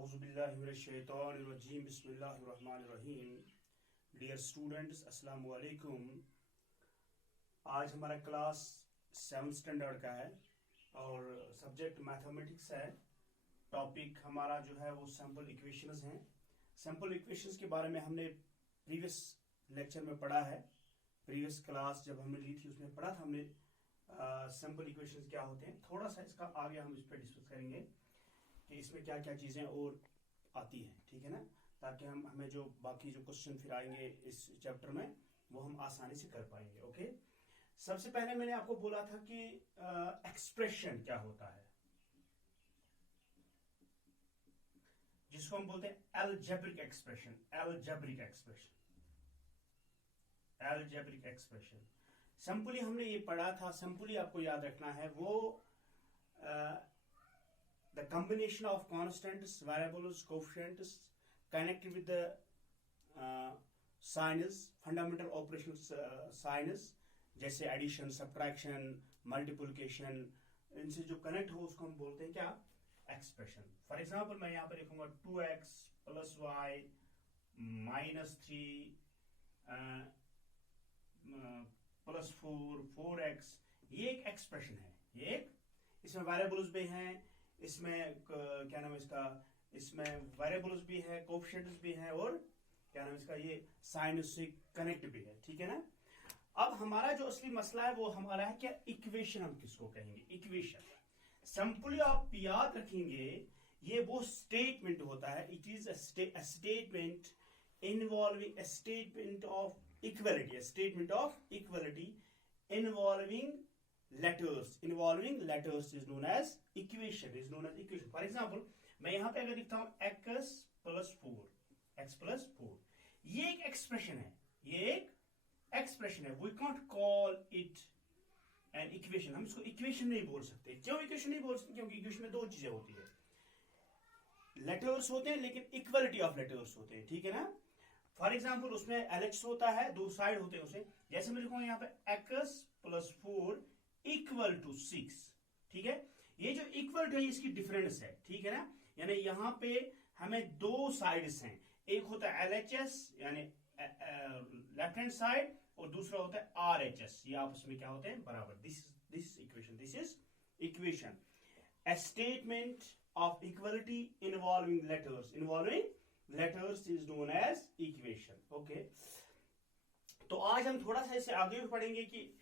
औज़ुबिल्लाहिमिनश्शैतानिर्रजीम बिस्मिल्लाहिर्रहमानिर्रहीम। Dear students, अस्सलाम वालेकुम। आज हमारा क्लास 7th स्टैंडर्ड का है और सब्जेक्ट मैथमेटिक्स है। टॉपिक हमारा जो है वो सैम्पल इक्वेशंस हैं। सैम्पल इक्वेशंस के बारे में हमने प्रीवियस लेक्चर में पढ़ा है। प्रीवियस क्लास जब हमने ली थी उसमें पढ़ा था हमने सैम्पल इक्वेशंस क्या होते हैं। थोड़ा सा इसका आगे हम इस पर डिस्कस करेंगे कि इसमें क्या क्या चीज़ें और आती हैं, ठीक है ना, ताकि हमें जो बाकी जो क्वेश्चन फिर आएंगे इस चैप्टर में वो हम आसानी से कर पाएंगे। ओके, सबसे पहले मैंने आपको बोला था कि एक्सप्रेशन क्या होता है, जिसको हम बोलते हैं algebraic expression. Algebraic expression, algebraic expression simply हमने ये पढ़ा था। सिंपली आपको याद रखना है वो the combination of constants, variables, coefficients connected with the signs, fundamental operations signs, जैसे एडिशन, सब्ट्रैक्शन, मल्टीप्लिकेशन, इनसे जो कनेक्ट हो उसको हम बोलते हैं क्या, एक्सप्रेशन। फॉर एग्जांपल मैं यहाँ पर लिखूंगा 2x + y - 3 + 4 4x। ये एक एक्सप्रेशन है। ये एक, इसमें वेरिएबल्स भी हैं, इसमें क्या नाम है इसका, इसमें वेरिएबल्स भी है, कोएफिशिएंट्स भी हैं और क्या नाम है इसका, ये साइन से कनेक्ट भी है, ठीक है ना। अब हमारा जो असली मसला है वो हमारा है क्या, इक्वेशन। हम किसको कहेंगे, इक्वेशन। सिंपली आप याद रखेंगे ये वो स्टेटमेंट होता है। It is a statement involving a statement of equality, a statement of equality involving letters is known as equation, for example मैं यहां पे अगर लिखता हूं x + 4, ये एक एक्सप्रेशन है, ये एक एक्सप्रेशन है। We can't call it an equation. हम इसको इक्वेशन नहीं बोल सकते। क्यों इक्वेशन नहीं बोल सकते? क्योंकि इक्वेशन में दो चीजें होती है, लेटर्स होते हैं लेकिन इक्वालिटी ऑफ लेटर्स होते हैं, ठीक है ना। फॉर एग्जाम्पल उसमें एलएच होता है, दो साइड होते हैं उसे। जैसे मैं लिखूंगा यहाँ पे x + 4 = 6, ठीक है। ये जो इक्वल टू है इसकी डिफरेंस है, ठीक है ना। यानी यहाँ पे हमें दो साइड्स हैं, एक होता है LHS यानी लेफ्ट हैंड साइड और दूसरा होता है RHS। ये आपस में क्या होते हैं, बराबर। This is equation, a statement of equality involving letters is known as equation। Okay, तो आज हम थोड़ा सा इसे आगे भी पढ़ेंगे कि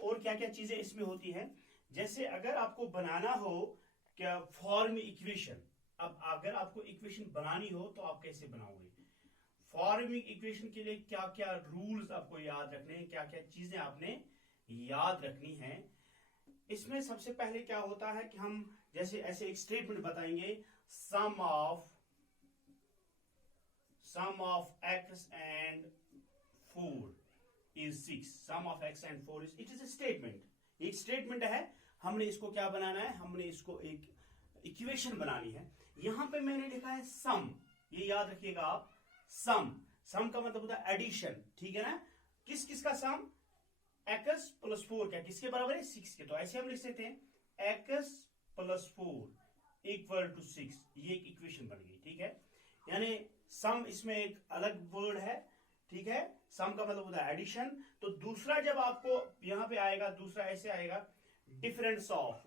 और क्या क्या चीजें इसमें होती हैं। जैसे अगर आपको बनाना हो क्या फॉर्म इक्वेशन, अब अगर आपको इक्वेशन बनानी हो तो आप कैसे बनाओगे। फॉर्मिंग इक्वेशन के लिए क्या क्या रूल्स आपको याद रखने हैं, क्या क्या चीजें आपने याद रखनी है। इसमें सबसे पहले क्या होता है कि हम जैसे ऐसे एक स्टेटमेंट बताएंगे, sum of x and 4 is 6। Sum of x and 4 is, it is a statement। एक स्टेटमेंट है, हमने इसको क्या बनाना है, हमने इसको एक इक्वेशन बनानी है। यहां पे मैंने लिखा है सम, ये याद रखिएगा आप। सम का मतलब होता है एडिशन, ठीक है ना। किस का सम, x + 4 क्या किसके बराबर है, 6 के। तो ऐसे हम लिख सकते हैं x + 4 = 6। ये एक इक्वेशन बन गई, ठीक है। यानी सम इसमें एक अलग वर्ड है, ठीक है। सम का मतलब होता है एडिशन। तो दूसरा जब आपको यहां पे आएगा, दूसरा ऐसे आएगा, difference of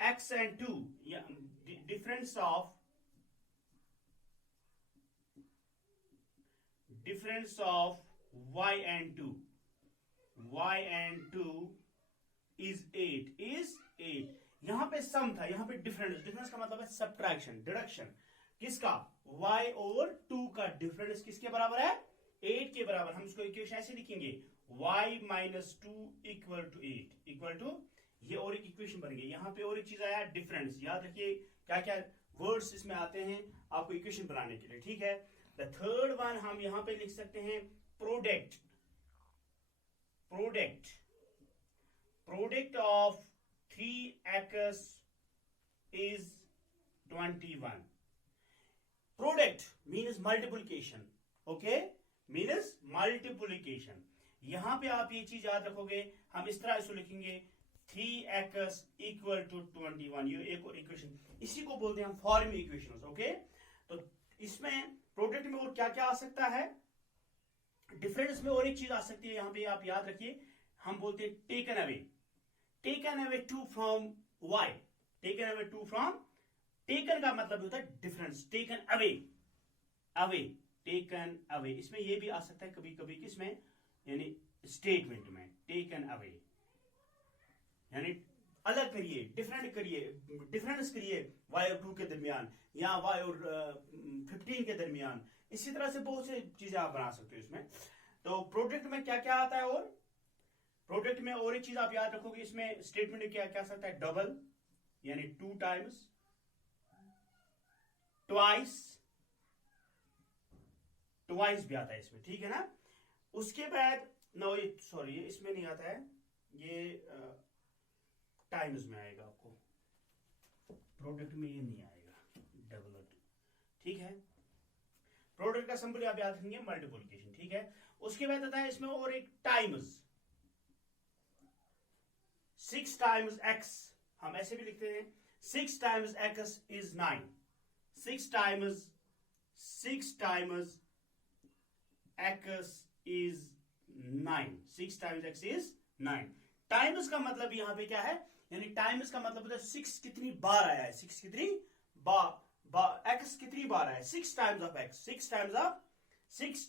x and 2, difference of y and 2 is 8। यहां पे सम था, यहां पे डिफरेंस का मतलब है सब्ट्रैक्शन, डिडक्शन। किसका, y और 2 का डिफरेंस किसके बराबर है, 8 के बराबर। हम इसको इक्वेशन ऐसे लिखेंगे, y - 2 = 8 ये और एक इक्वेशन बन गई। यहां पे और एक चीज आया, डिफरेंस। याद रखिए क्या क्या वर्ड्स इसमें आते हैं आपको इक्वेशन बनाने के लिए, ठीक है। द थर्ड वन हम यहां पे लिख सकते हैं product of 3x is 21। Product means multiplication, okay, means multiplication. यहां पे आप ये चीज याद रखोगे, हम इस तरह इसको लिखेंगे 3x इक्वल टू 21। ये एक और इक्वेशन, इसी को बोलते हैं हम फॉर्म इक्वेशन। ओके, तो इसमें प्रोडक्ट में और क्या क्या आ सकता है, डिफरेंस में और एक चीज आ सकती है, यहां पे आप याद रखिए, हम बोलते हैं taken away. Taken away two from y, taken away two from, taken का मतलब होता है difference, taken away, away, taken away. इसमें ये भी आ सकता है कभी कभी किसमें, यानी स्टेटमेंट में, टेकन अवे यानी अलग करिए, डिफरेंट करिए, डिफरेंस करिए वाई और 2 के दरमियान, या वाई और 15 के दरमियान। इसी तरह से बहुत सी चीजें आप बना सकते हो इसमें। तो प्रोडक्ट में क्या क्या आता है, और प्रोडक्ट में और एक चीज आप याद रखोगे, इसमें स्टेटमेंट में क्या क्या सकता है, डबल यानी 2 टाइम्स, ट्वाइस, ट्वाइस भी आता है इसमें, ठीक है ना। उसके बाद नो, ये सॉरी, ये इसमें नहीं आता है, ये टाइम्स में आएगा, आपको प्रोडक्ट में ये नहीं आएगा डबल, ठीक है। प्रोडक्ट का सिंबल आप याद रखेंगे मल्टीप्लिकेशन, ठीक है। उसके बाद आता है इसमें और एक टाइम्स, 6 टाइम्स x, हम ऐसे भी लिखते हैं 6 times x is 9, 6 times x is 9, 6 times x is 9। Times का मतलब यहां पे क्या है, यानी टाइम्स का मतलब होता है 6 कितनी बार आया है, 6 कितनी x कितनी बार आया है, 6 times of x, 6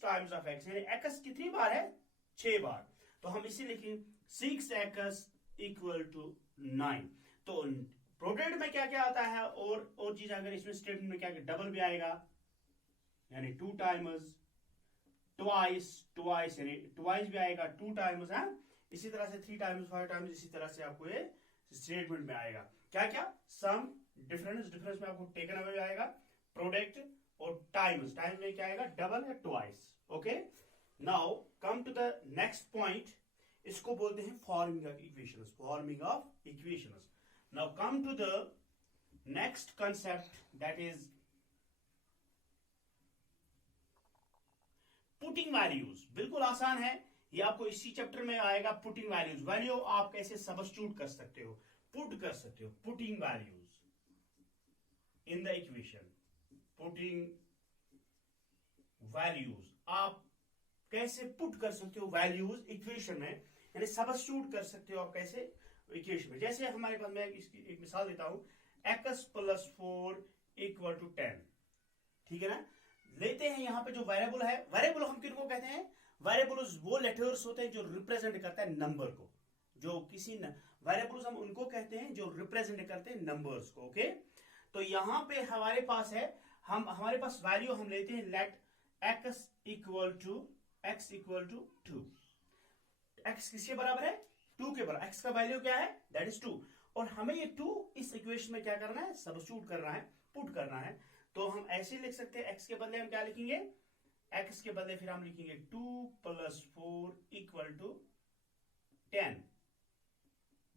times of x, यानी x कितनी बार है, 6 बार। तो हम इसे लिखेंगे 6x इक्वल टू 9। तो प्रोडक्ट में क्या क्या आता है, और चीज अगर इसमें स्टेटमेंट में क्या क्या, डबल भी आएगा यानी 2 टाइम्स, ट्वाइस यानी ट्वाइस भी आएगा, 2 टाइम्स है, इसी तरह से 3 टाइम्स, 5 टाइम्स, इसी तरह से आपको ये स्टेटमेंट में आएगा। क्या क्या, सम, डिफरेंस में आपको टेकन अवे आएगा, प्रोडक्ट, और टाइम्स में क्या आएगा, डबल या twice. Okay, now come to the next point, इसको बोलते हैं forming of equations, forming of equations. Now come to the next concept, that is putting values. बिल्कुल आसान है, ये आपको इसी चैप्टर में आएगा। पुटिंग वैल्यूज, वैल्यू आप कैसे सब्स्टिट्यूट कर सकते हो, पुट कर सकते हो, putting values in the equation, putting values, आप कैसे पुट कर सकते हो वैल्यूज इक्वेशन में, यानी सब्स्टिट्यूट कर सकते हो आप कैसे इक्वेशन में। जैसे हमारे पास, मैं इसकी एक मिसाल देता हूं, x + 4 इक्वल टू 10, ठीक है ना। लेते हैं यहां पे जो वेरिएबल है, वेरिएबल हम किनको कहते हैं, वेरिएबल्स वो लेटर्स होते हैं जो रिप्रेजेंट करता है नंबर को, जो किसी वेरिएबल्स हम उनको कहते हैं जो रिप्रेजेंट करते हैं नंबर्स को। ओके, तो यहां पे हमारे पास है, हमारे पास वैल्यू हम लेते हैं, let x equal to 2, x किसके बराबर है, 2 के बराबर, x का वैल्यू क्या है, दैट इज 2, और हमें ये 2 इस इक्वेशन में क्या करना है, सब्स्टिट्यूट करना है, पुट करना है। तो हम ऐसे लिख सकते हैं, x के बदले हम क्या लिखेंगे, x के बदले फिर हम लिखेंगे 2 + 4 equal to 10,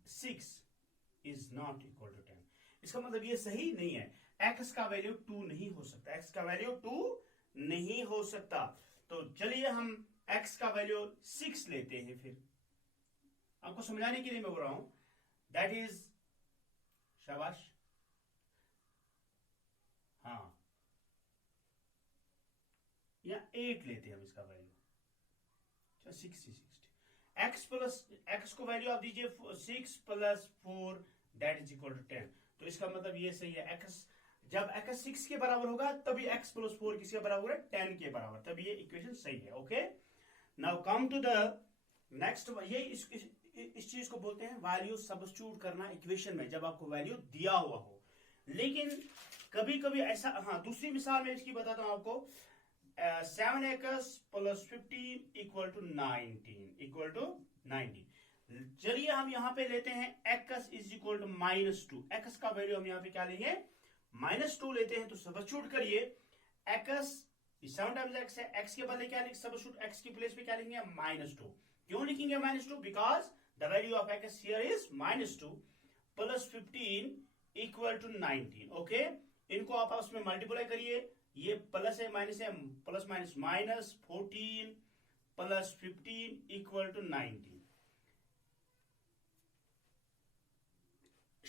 6 is not equal to 10। इसका मतलब ये सही नहीं है, x का वैल्यू 2 नहीं हो सकता, x का वैल्यू 2 नहीं हो सकता। तो चलिए हम x का वैल्यू 6 लेते हैं, फिर आपको समझाने के लिए मैं बोल रहा हूं, दैट इज, शाबाश, हाँ, या 8 लेते हैं हम इसका वैल्यू, 60, x को वैल्यू आप दीजिए 6 + 4 दैट इज इक्वल टू 10। तो इसका मतलब ये सही है, x जब x 6 के बराबर होगा तभी x + 4 किसके बराबर है, 10 के बराबर, तभी ये इक्वेशन सही है। Okay, now come to the next, ये इस चीज को बोलते हैं वैल्यू सब्स्टिट्यूट करना इक्वेशन में, जब आपको वैल्यू दिया हुआ हो। लेकिन कभी कभी ऐसा, हाँ, दूसरी मिसाल में इसकी बताता हूं आपको, 7x + 15 इक्वल टू 19। चलिए हम यहां पे लेते हैं x is equal to -2, x का वैल्यू हम यहां पे क्या लेंगे, -2 लेते हैं। तो सब्स्टिट्यूट करिए, x 7 टाइम्स x है, x के बदले क्या लिख, सब्स्टिट्यूट x की प्लेस पे क्या लेंगे, -2। क्यों लिखेंगे -2, because the value of x here is -2 + 15 equal to 19। Okay, इनको आप उसमें मल्टीप्लाई करिए, ये प्लस है माइनस है, plus minus minus, 14 + 15 equal to 19।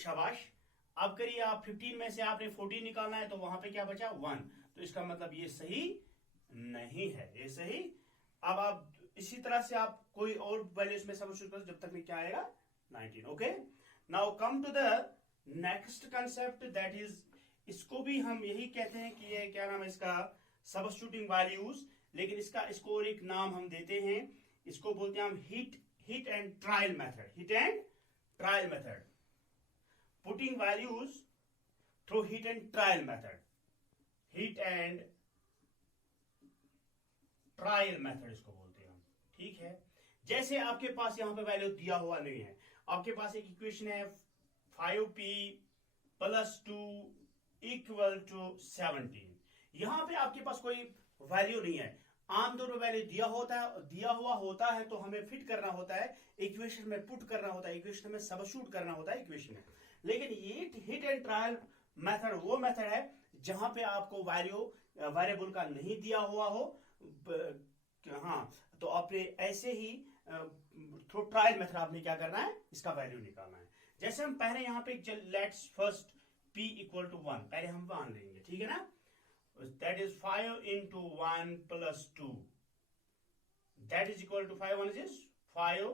शाबाश। अब करिए आप 15 में से आपने 14 निकालना है तो वहां पे क्या बचा 1, तो इसका मतलब ये सही नहीं है, ये सही। अब आप इसी तरह से आप कोई और वैल्यू इसमें सब्स्टिट्यूट करो जब तक में क्या आएगा 19। Okay, now come to the next concept that is, इसको भी हम यही कहते हैं कि ये क्या नाम है इसका, सब्स्टिट्यूटिंग वैल्यूज, लेकिन इसको और एक नाम हम देते हैं, इसको बोलते हैं हम hit and trial method, hit and trial method, putting values through hit and trial method, hit and trial method इसको बोलते हैं हम। ठीक है, जैसे आपके पास यहां पे वैल्यू दिया हुआ नहीं है, आपके पास एक इक्वेशन है 5p + 2 = 17, यहां पे आपके पास कोई वैल्यू नहीं है। आमतौर पर वैल्यू दिया हुआ होता है तो हमें फिट करना होता है, इक्वेशन में पुट करना होता है, इक्वेशन में सबस्टिट्यूट करना होता है इक्वेशन में। लेकिन ये हिट एंड ट्रायल मेथड वो मेथड है जहां पे आपको वैल्यू वेरिएबल का नहीं दिया हुआ हो, हाँ, तो आपने ऐसे ही थ्रू ट्रायल मेथड आपने क्या करना है, इसका वैल्यू निकालना है। जैसे हम पहले यहाँ पे लेट्स फर्स्ट p = 1 पहले हम मान लेंगे, ठीक है ना, that is 5 into 1 plus 2, that is equal to 5 1 is 5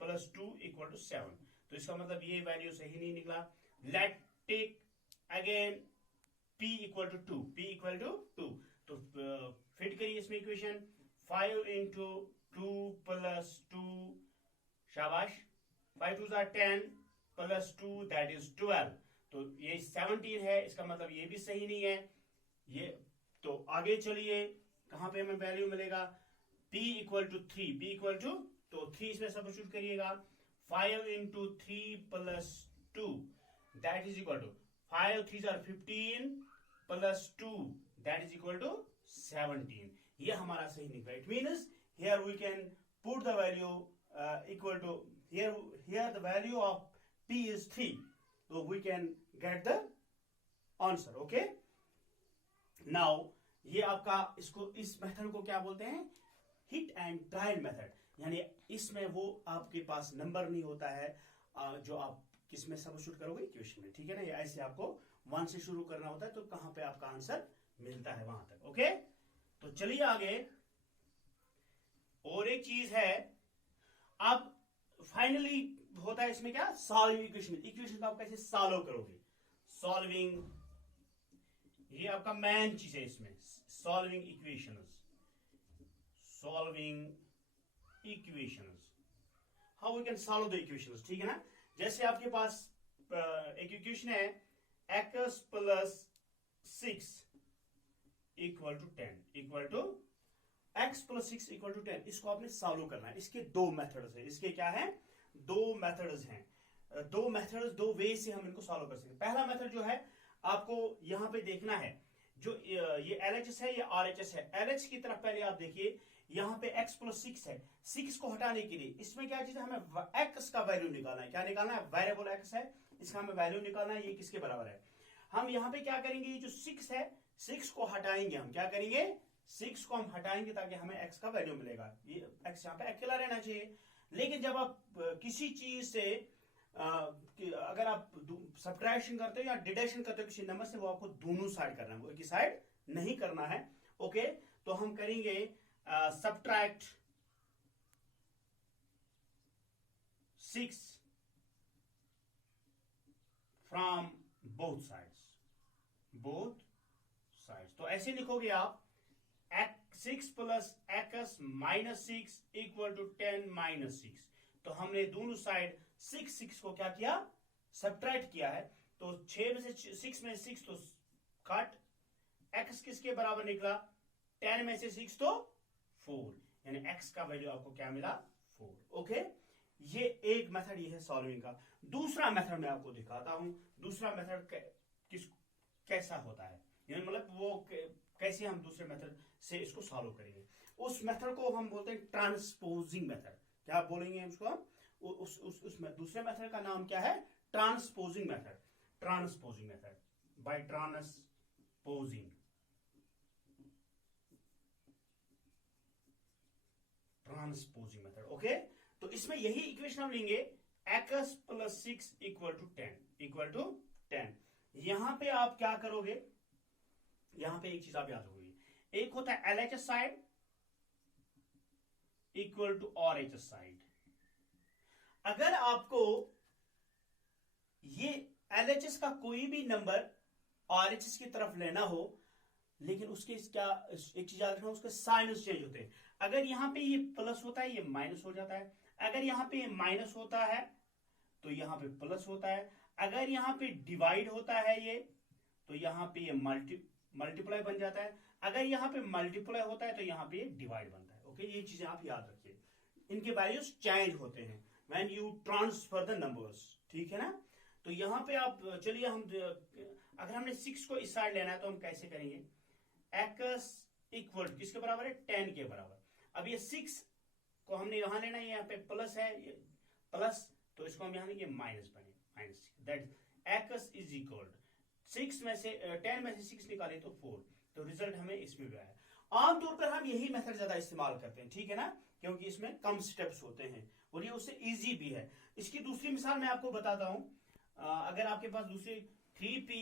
plus 2 = 7, तो इसका मतलब ये वैल्यू सही नहीं निकला। Let take again p = 2, p = 2, तो फिट करिए इसमें इक्वेशन 5 into 2 plus 2, शाबाश, 5 2s are 10 plus 2 that is 12, तो ये 17 है, इसका मतलब ये भी सही नहीं है ये। तो आगे चलिए, कहां पे हमें वैल्यू मिलेगा, p = 3, p = तो 3 इसमें सब्स्टिट्यूट करिएगा, 5 into 3 plus 2 that is equal to 5 3s are 15 plus 2 that is equal to 17, ये हमारा सही निकला। It means here we can put the value equal to here the value of p is 3, so we can get the answer। okay, now ये आपका इसको इस method को क्या बोलते हैं, हिट एंड ट्रायल मेथड, यानी इसमें वो आपके पास नंबर नहीं होता है जो आप किस में सब्स्टिट्यूट करोगे, इक्वेशन में, ठीक है ना, ये ऐसे आपको 1 से शुरू करना होता है, तो कहां पे आपका आंसर मिलता है वहां तक। ओके, तो चलिए आगे। और एक चीज है, अब फाइनली होता है इसमें क्या, सॉल्विंग इक्वेशन को आप कैसे सॉल्व करोगे, सॉल्विंग, ये आपका मेन चीज है इसमें, solving equations, how we can solve the equations, ठीक है ना। जैसे आपके पास एक इक्वेशन है x + 6 = 10 x + 6 = 10, इसको आपने सॉल्व करना है। इसके दो मेथड्स हैं, इसके क्या है, दो मेथड्स हैं, दो वे से हम इनको सॉल्व कर सकते हैं। पहला मेथड जो है, आपको यहां पे देखना है, जो ये LHS है, ये RHS है। LH की तरफ पहले आप देखिए, यहां पे x + 6 है, 6 को हटाने के लिए इसमें क्या चीज है, हमें x का वैल्यू निकालना है। क्या निकालना है, वेरिएबल x है, इसका हमें वैल्यू निकालना है, ये किसके बराबर है। हम यहां पे क्या करेंगे, ये जो 6 है, 6 को हटाएंगे, हम क्या करेंगे, 6 को हम हटाएंगे ताकि हमें x का वैल्यू मिलेगा। ये x यहाँ पे अकेला रहना चाहिए। लेकिन जब आप किसी चीज से अगर आप सब्ट्रैक्शन करते हो या डिडक्शन करते हो किसी नंबर से, वो आपको दोनों साइड करना है, वो एक ही साइड नहीं करना है। ओके, तो हम करेंगे सब्ट्रैक्ट 6 फ्रॉम बोथ साइड्स, तो ऐसे लिखोगे आप, 6 + x - 6 = 10 - 6, तो हमने दोनों साइड 6 को क्या किया, सब्ट्रैक्ट किया है, तो 6 में से 6 में 6 तो कट, x किसके बराबर निकला, 10 में से 6 तो 4, यानी x का वैल्यू आपको क्या मिला, 4। ओके, ये एक मेथड ये है सॉल्विंग का। दूसरा मेथड मैं आपको दिखाता हूं, दूसरा मेथड कैसा होता है, यानी मतलब वो कैसे हम दूसरे मेथड से इसको सॉल्व करेंगे। उस मेथड को हम बोलते हैं ट्रांसपोजिंग मेथड। क्या बोलेंगे उसको हम, उस दूसरे मेथड का नाम क्या है, transposing method, by transposing method. Okay, तो इसमें यही इक्वेशन हम लेंगे, x प्लस 6 इक्वल टू 10। यहां पे आप क्या करोगे, यहां पे एक चीज आप याद रखोगे, एक होता है LHS side equal to RHS side. अगर आपको ये LHS का कोई भी नंबर RHS की तरफ लेना हो, लेकिन उसके क्या एक चीज याद रखना, उसके साइन्स चेंज होते हैं। अगर यहां पे ये प्लस होता है ये माइनस हो जाता है, अगर यहां पे ये माइनस होता है तो यहां पे प्लस होता है, अगर यहां पे डिवाइड होता है ये तो यहां पे ये मल्टीप्लाई बन जाता है, अगर यहां पे मल्टीप्लाई होता है तो यहां पे ये डिवाइड बनता है। ओके, ये चीजें आप याद रखिए, इनके वैल्यूज चेंज होते हैं when you transfer the numbers, ठीक है ना। तो यहां पे आप चलिए हम अगर हमने 6 को इस साइड लेना है तो हम कैसे करेंगे, x इक्वल टू किसके बराबर है, 10 के बराबर। अब ये 6 को हमने यहां लेना है, यहाँ पे प्लस है ये प्लस, तो इसको हम यहां लेंगे माइनस बने minus, that x is equal 6 में से 10 में से 6 निकाले तो 4, तो रिजल्ट हमें इसमें भी आया। आमतौर पर हम यही मेथड ज्यादा इस्तेमाल करते हैं, ठीक है ना, क्योंकि इसमें कम स्टेप्स होते हैं और ये उससे इजी भी है। इसकी दूसरी मिसाल मैं आपको बताता हूं, अगर आपके पास दूसरी 3p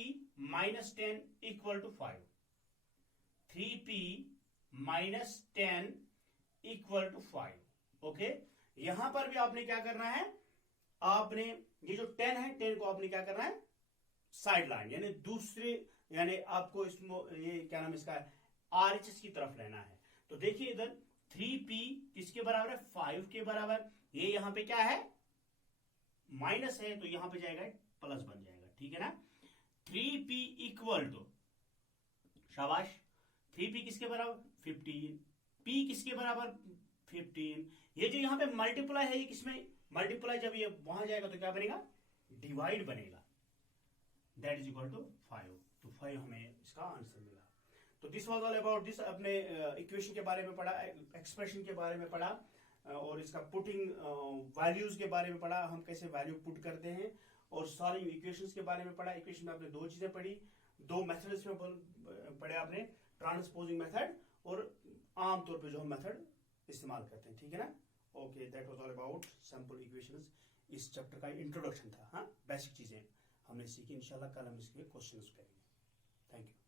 minus 10 equal to 5, 3p minus 10 equal to 5। Okay, यहां पर भी आपने क्या करना है, आपने ये जो 10 है 10 को आपने क्या करना है साइड लाइन, यानी दूसरे, यानी आपको इसमें ये क्या नाम इसका RHS की तरफ लेना है। तो देखिए इधर 3p किसके बराबर है, 5 के बराबर, ये यहां पे क्या है माइनस है तो यहां पे जाएगा प्लस बन जाएगा, ठीक है ना। 3p इक्वल टू, शाबाश, 3p किसके बराबर 15, p किसके बराबर 15, ये जो यहां पे मल्टीप्लाई है ये किसमें मल्टीप्लाई, जब ये वहां जाएगा तो क्या बनेगा डिवाइड बनेगा, दैट इज इक्वल टू 5। तो 5 हमें इसका आंसर मिला। तो this was all about this, अपने इक्वेशन के बारे में पढ़ा, एक्सप्रेशन के बारे में पढ़ा, और इसका पुटिंग वैल्यूज के बारे में पढ़ा, हम कैसे वैल्यू पुट करते हैं, और सॉल्विंग इक्वेशंस के बारे में पढ़ा। इक्वेशन में आपने दो चीजें पढ़ी, दो मेथड्स में पढ़े आपने, ट्रांसपोजिंग मेथड और आमतौर पे जो हम मेथड इस्तेमाल करते हैं, ठीक है ना। Okay, that was all about simple equations. इस चैप्टर का इंट्रोडक्शन था, हाँ, बेसिक चीजें हमने सीखी। इंशाल्लाह कल हम इसके क्वेश्चंस करेंगे। Thank you.